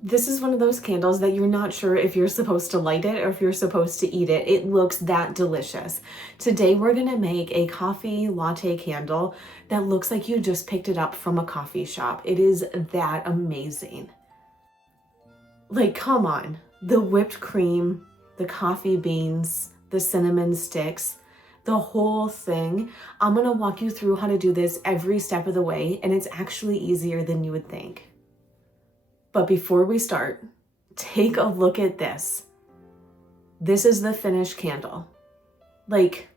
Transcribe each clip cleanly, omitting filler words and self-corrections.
This is one of those candles that you're not sure if you're supposed to light it or if you're supposed to eat it. It looks that delicious. Today we're gonna make a coffee latte candle that looks like you just picked it up from a coffee shop. It is that amazing. Like, come on. The whipped cream, the coffee beans, the cinnamon sticks, the whole thing. I'm gonna walk you through how to do this every step of the way, and it's actually easier than you would think. But before we start, take a look at this. This is the finished candle. Like,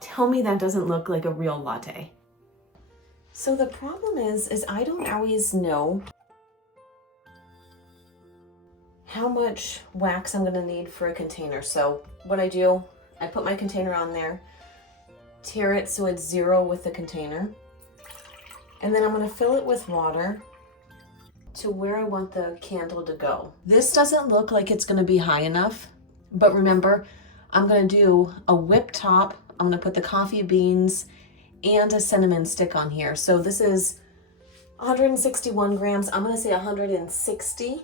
tell me that doesn't look like a real latte. So the problem is I don't always know how much wax I'm gonna need for a container. So what I do, I put my container on there, tear it so it's 0 with the container, and then I'm gonna fill it with water to where I want the candle to go. This doesn't look like it's gonna be high enough, but remember, I'm gonna do a whip top. I'm gonna put the coffee beans and a cinnamon stick on here. So this is 161 grams. I'm gonna say 160.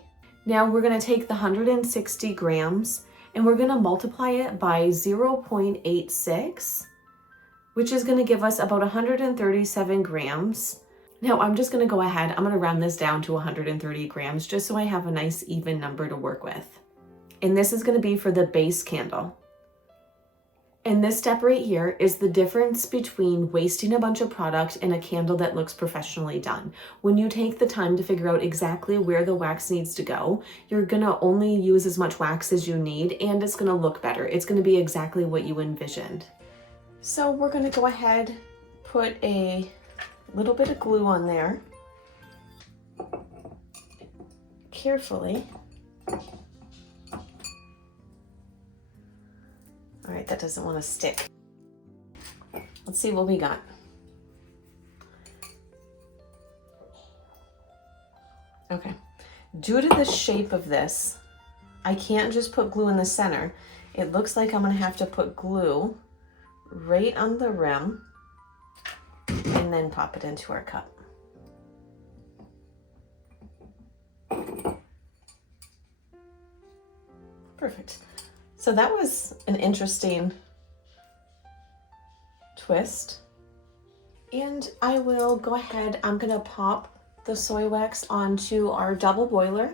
Now we're gonna take the 160 grams and we're gonna multiply it by 0.86, which is gonna give us about 137 grams. Now I'm just gonna go ahead, I'm gonna round this down to 130 grams just so I have a nice even number to work with. And this is gonna be for the base candle. And this step right here is the difference between wasting a bunch of product and a candle that looks professionally done. When you take the time to figure out exactly where the wax needs to go, you're gonna only use as much wax as you need and it's gonna look better. It's gonna be exactly what you envisioned. So we're gonna go ahead, put a little bit of glue on there, carefully. All right, that doesn't want to stick. Let's see what we got. Okay, due to the shape of this, I can't just put glue in the center. It looks like I'm gonna have to put glue right on the rim and then pop it into our cup. Perfect. So that was an interesting twist. And I will go ahead, I'm gonna pop the soy wax onto our double boiler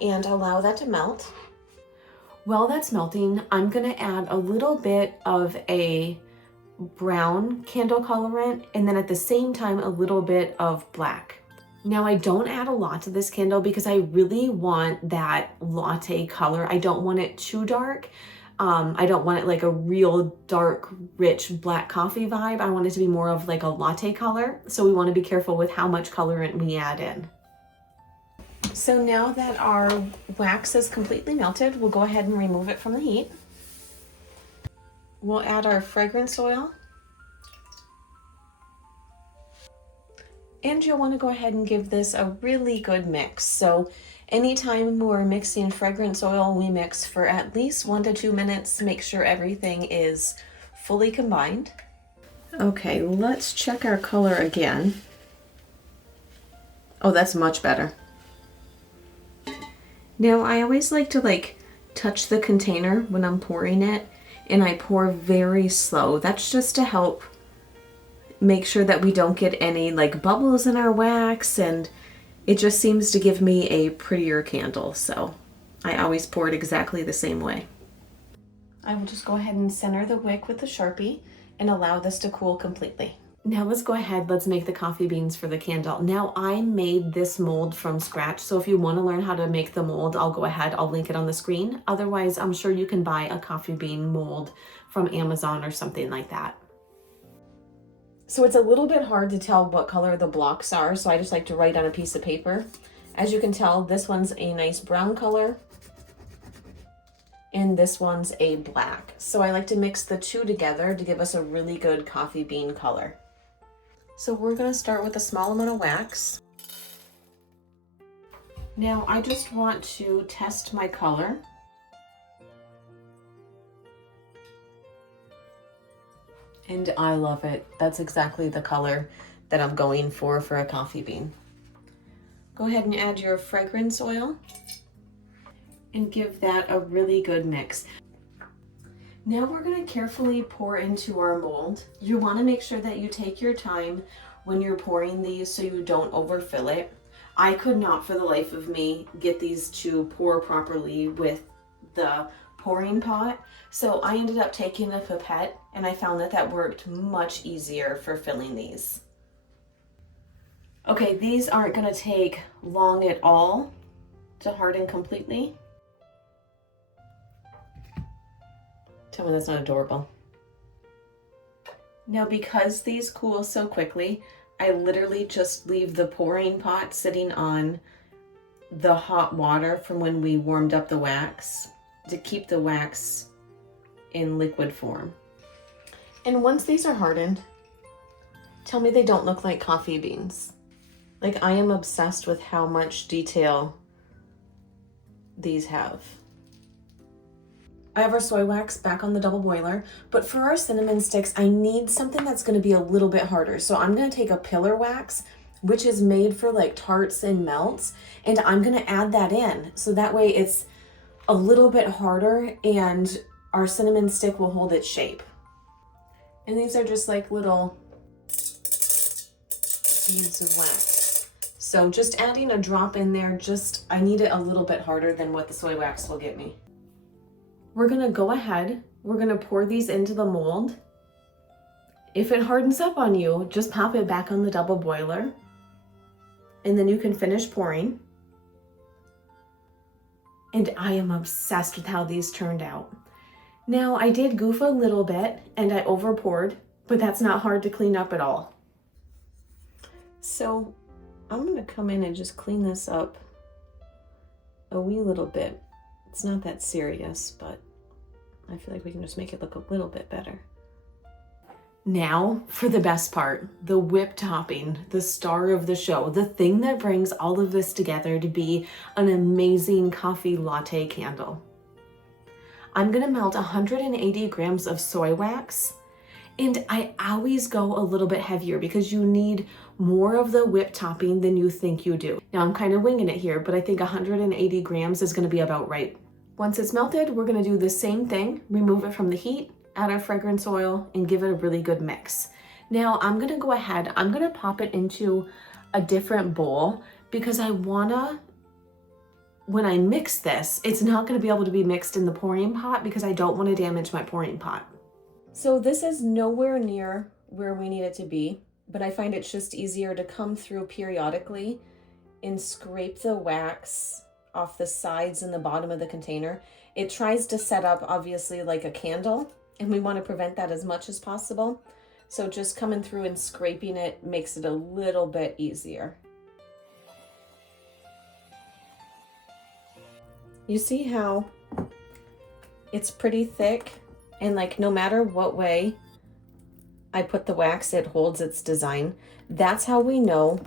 and allow that to melt. While that's melting, I'm gonna add a little bit of a brown candle colorant and then at the same time a little bit of black. Now I don't add a lot to this candle because I really want that latte color. I don't want it too dark. I don't want it like a real dark, rich black coffee vibe. I want it to be more of like a latte color. So we want to be careful with how much colorant we add in. So now that our wax is completely melted, we'll go ahead and remove it from the heat. We'll add our fragrance oil. And you'll want to go ahead and give this a really good mix. So anytime we're mixing fragrance oil, we mix for at least 1 to 2 minutes to make sure everything is fully combined. Okay, let's check our color again. Oh, that's much better. Now I always like to touch the container when I'm pouring it, and I pour very slow. That's just to help make sure that we don't get any bubbles in our wax, and it just seems to give me a prettier candle. So I always pour it exactly the same way. I will just go ahead and center the wick with the Sharpie and allow this to cool completely. Now let's go ahead, let's make the coffee beans for the candle. Now I made this mold from scratch, so if you want to learn how to make the mold, I'll go ahead, I'll link it on the screen. Otherwise, I'm sure you can buy a coffee bean mold from Amazon or something like that. So it's a little bit hard to tell what color the blocks are, so I just like to write on a piece of paper. As you can tell, this one's a nice brown color, and this one's a black. So I like to mix the two together to give us a really good coffee bean color. So we're gonna start with a small amount of wax. Now I just want to test my color. And I love it. That's exactly the color that I'm going for a coffee bean. Go ahead and add your fragrance oil and give that a really good mix. Now we're going to carefully pour into our mold. You want to make sure that you take your time when you're pouring these so you don't overfill it. I could not for the life of me get these to pour properly with the pouring pot, so I ended up taking a pipette and I found that that worked much easier for filling these. Okay, these aren't going to take long at all to harden completely. Tell me that's not adorable. Now, because these cool so quickly, I literally just leave the pouring pot sitting on the hot water from when we warmed up the wax to keep the wax in liquid form. And once these are hardened, tell me they don't look like coffee beans. Like, I am obsessed with how much detail these have. I have our soy wax back on the double boiler, but for our cinnamon sticks, I need something that's going to be a little bit harder. So I'm going to take a pillar wax, which is made for like tarts and melts, and I'm going to add that in. So that way it's a little bit harder and our cinnamon stick will hold its shape. And these are just like little beads of wax. So just adding a drop in there, I need it a little bit harder than what the soy wax will get me. We're gonna go ahead, we're gonna pour these into the mold. If it hardens up on you, just pop it back on the double boiler and then you can finish pouring. And I am obsessed with how these turned out. Now, I did goof a little bit and I over poured, but that's not hard to clean up at all. So I'm gonna come in and just clean this up a wee little bit. It's not that serious, but I feel like we can just make it look a little bit better. Now for the best part, the whip topping, the star of the show, the thing that brings all of this together to be an amazing coffee latte candle. I'm gonna melt 180 grams of soy wax, and I always go a little bit heavier because you need more of the whip topping than you think you do. Now I'm kind of winging it here, but I think 180 grams is gonna be about right. Once it's melted, we're gonna do the same thing, remove it from the heat, add our fragrance oil, and give it a really good mix. Now I'm gonna go ahead, I'm gonna pop it into a different bowl because I wanna, when I mix this, it's not gonna be able to be mixed in the pouring pot because I don't wanna damage my pouring pot. So this is nowhere near where we need it to be, but I find it's just easier to come through periodically and scrape the wax off the sides and the bottom of the container. It tries to set up obviously like a candle, and we want to prevent that as much as possible. So just coming through and scraping it makes it a little bit easier. You see how it's pretty thick, and like no matter what way I put the wax, it holds its design. That's how we know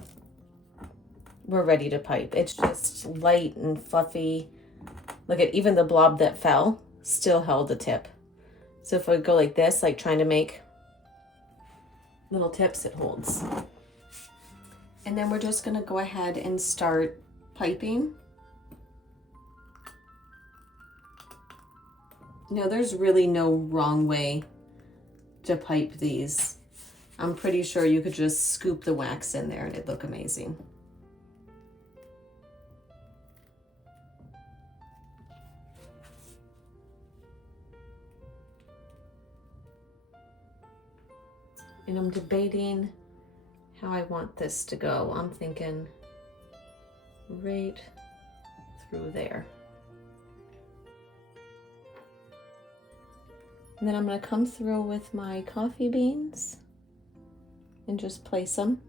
we're ready to pipe. It's just light and fluffy. Look at even the blob that fell still held a tip. So if I go like this, like trying to make little tips, it holds. And then we're just gonna go ahead and start piping. Now there's really no wrong way to pipe these. I'm pretty sure you could just scoop the wax in there and it'd look amazing. And I'm debating how I want this to go. I'm thinking right through there. And then I'm gonna come through with my coffee beans and just place them.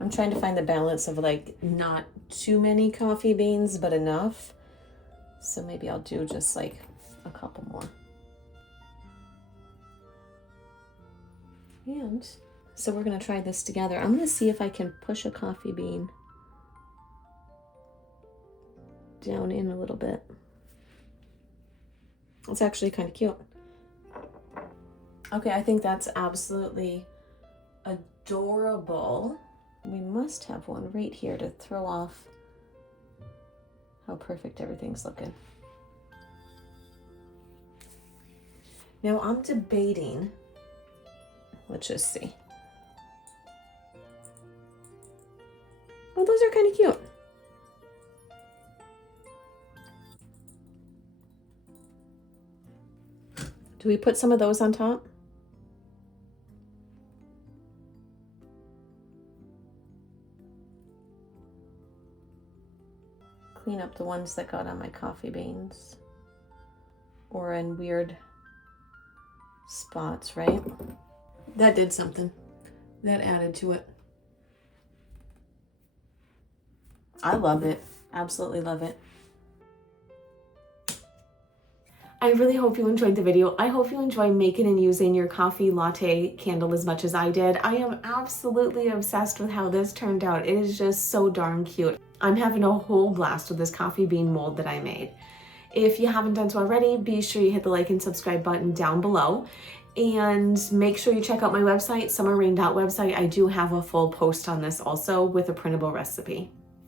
I'm trying to find the balance of like not too many coffee beans, but enough. So maybe I'll do just like a couple more. And so we're gonna try this together. I'm gonna see if I can push a coffee bean down in a little bit. It's actually kind of cute. Okay, I think that's absolutely adorable. We must have one right here to throw off how perfect everything's looking. Now I'm debating, let's just see. Oh, those are kind of cute. Do we put some of those on top? Clean up the ones that got on my coffee beans or in weird spots, right? That did something. That added to it. I love it. Absolutely love it. I really hope you enjoyed the video. I hope you enjoy making and using your coffee latte candle as much as I did. I am absolutely obsessed with how this turned out. It is just so darn cute. I'm having a whole blast with this coffee bean mold that I made. If you haven't done so already, be sure you hit the like and subscribe button down below. And make sure you check out my website, summerrain.website. I do have a full post on this also with a printable recipe.